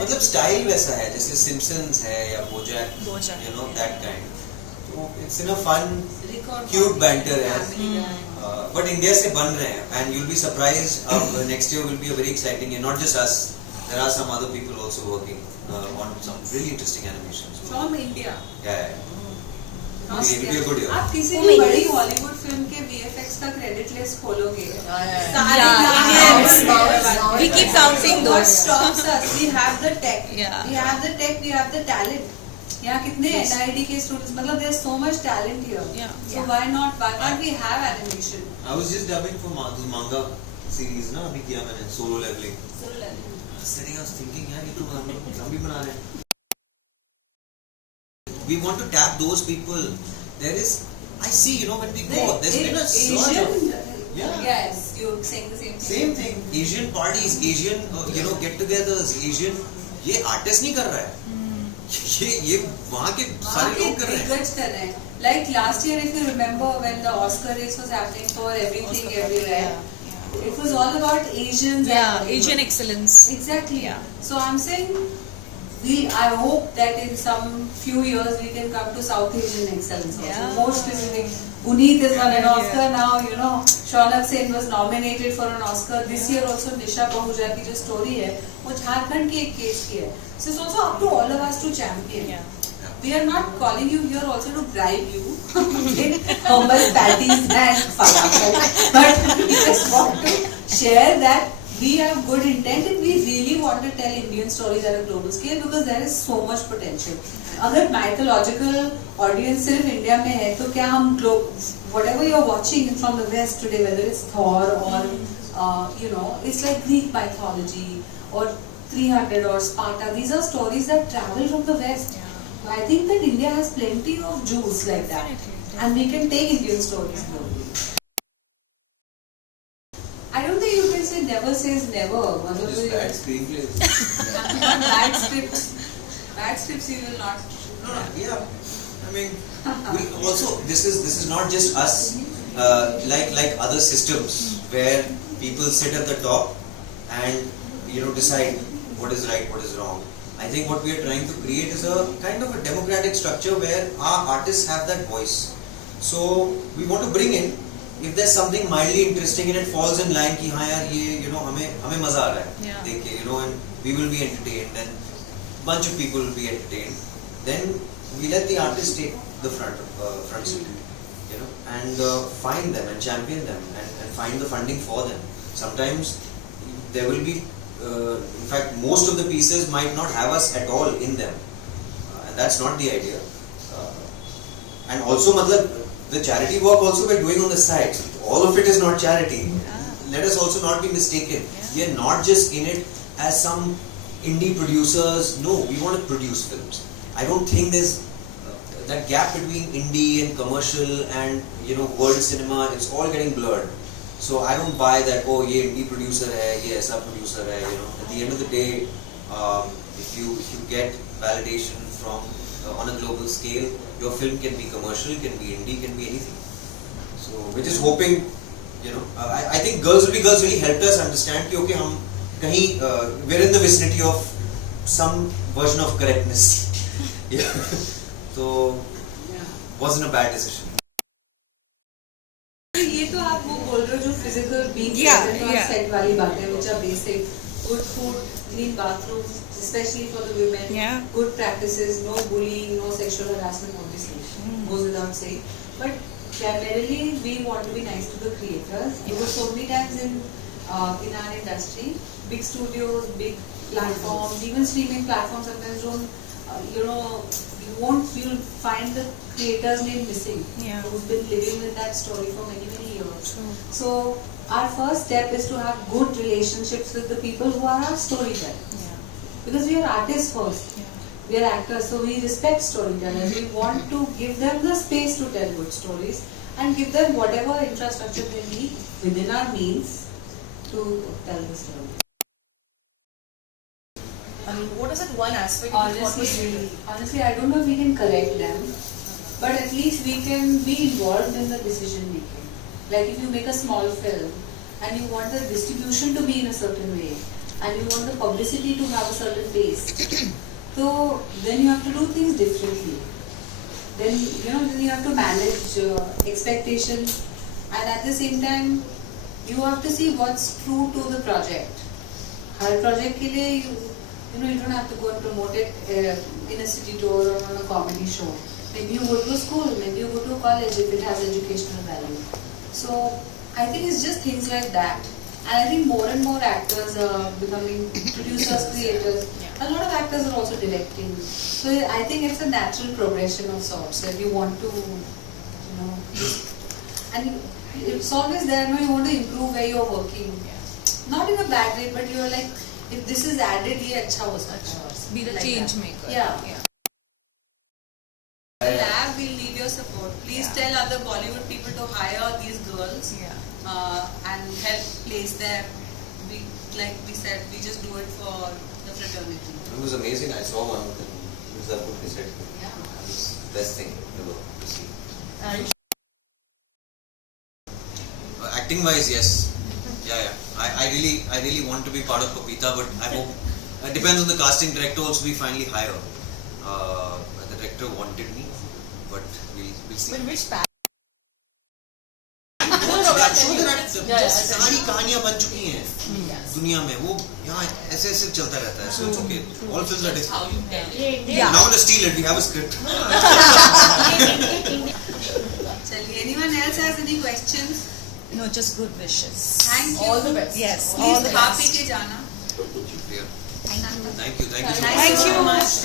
मतलब स्टाइल वैसा है जैसे सिम्पसन्स है या BoJack, you know, that kind. तो it's in a fun, cute banter है. But India से बन रहे हैं and you'll be surprised. Next year will be a very exciting year. Not just us. There are some other people also working on some really interesting animations. From India. Yeah. It will be a good year. आप किसी भी बड़ी Hollywood film के VFX का credit list खोलोगे, We keep counting those. What stops us? We have the tech. We have the tech. We have the talent. यहाँ कितने NID के students, मतलब there's so much talent here. So why not? Why can't we have animation? I was just dubbing for manga series ना अभी किया मैंने solo leveling. Sitting I was thinking यार ये तो हम भी बना रहे हैं. We want to tap those people. There is, I see, you know, when we go, there's been a surge of, Yes, you're saying the same thing. Same thing. Asian parties, Asian, you know, get-togethers, Asian. ये artist नहीं कर रहा है. ये वहाँ के सारे लोग कर रहे हैं. Like last year, if you remember, when the Oscar race was happening for everything, everywhere, it was all about Asians. Asian excellence. Exactly. So I'm saying, I hope that in some few years we can come to South Asian excellence also. More specific. Puneet has won an Oscar now, you know. Shaunak Sen was nominated for an Oscar. This year also Nisha Pahuja की जो story है, वो झारखंड की एक case की है. So it's also up to all of us to champion. We are not calling you here also to bribe you with humble patties and falafel, but we just want to share that we have good intent and we really want to tell Indian stories at a global scale because there is so much potential. अगर mythological audience सिर्फ India में है तो क्या हम whatever you're watching from the West today, whether it's Thor or you know, it's like Greek mythology or 300 or Sparta, these are stories that travel from the West. I think that India has plenty of juice like that, and we can take Indian stories globally. I don't think you can say never says never. Just bad screenplays. Bad scripts. Bad scripts you will not. No, yeah. I mean, we also this is not just us. Like other systems where people sit at the top and you know decide what is right, what is wrong. I think what we are trying to create is a kind of a democratic structure where our artists have that voice. So we want to bring in, if there's something mildly interesting and it falls in line कि हाँ यार ये you know हमें मजा आ रहा है देख के, you know, and we will be entertained and bunch of people will be entertained, then we let the artists take the front seat, you know, and find them and champion them and find the funding for them. Sometimes there will be in fact most of the pieces might not have us at all in them, and that's not the idea. And also matlab, the charity work also we're doing on the side, so all of it is not charity. Let us also not be mistaken. We are not just in it as some indie producers. No, we want to produce films. I don't think there's that gap between indie and commercial and you know world cinema. It's all getting blurred. So I don't buy that. Oh, ये indie producer है, ये ऐसा producer है. You know, at the end of the day, if you get validation from on a global scale, your film can be commercial, can be indie, can be anything. So we're just hoping, you know, I think Girls Will Be Girls really helped us understand कि okay हम कहीं we're in the vicinity of some version of correctness. Yeah. So wasn't a bad decision. ये तो आप वो बोल रहे हो जो physical being present on set वाली बातें, which are basic. Good food, clean bathrooms, especially for the women. Good practices, no bullying, no sexual harassment, obviously. Goes without saying. But primarily, we want to be nice to the creators. Because so many times in our industry, big studios, big platforms, even streaming platforms sometimes don't, you know, you'll find the creator's name missing. Who's been living with that story for many years. So our first step is to have good relationships with the people who are our storytellers. Because we are artists first. We are actors, so we respect storytellers. We want to give them the space to tell good stories and give them whatever infrastructure they need within our means to tell the story. I mean, what is that one aspect of what was really? Honestly, I don't know if we can correct them, but at least we can be involved in the decision making. Like if you make a small film and you want the distribution to be in a certain way, and you want the publicity to have a certain pace. So then you have to do things differently. Then then you have to manage expectations, and at the same time you have to see what's true to the project. Her project ke liye you don't have to go and promote it in a city tour or on a comedy show. Maybe you go to a school, maybe you go to a college if it has educational value. So I think it's just things like that. And I think more and more actors are becoming producers, creators. A lot of actors are also directing. So I think it's a natural progression of sorts that you want to, and it's always there, you want to improve where you're working. Not in a bad way, but you're like, if this is added, ye acha ho sakta hai. Be the like change that. maker. Yeah. The lab will need your support. Please tell other Bollywood people to hire these girls and help place them. Like we said, we just do it for the fraternity. It was amazing. I saw one of them. It was that book he said. Yeah. It was the best thing ever to see. Acting wise, yes. Yeah. I really want to be part of Papita, but I hope it depends on the casting director also we finally hire. The director wanted me, but we'll see. But which pack? सारी कहानियां बन चुकी हैं दुनिया में, वो यहाँ ऐसे चलता रहता है. So it's okay. All films are different. Yeah. Now to steal it, we have a script. Chaliye, anyone else has any questions? No, just good wishes. Thank you. All the best. Yes. Please All the खा best. P के जाना. Thank you so much. Thank you so much.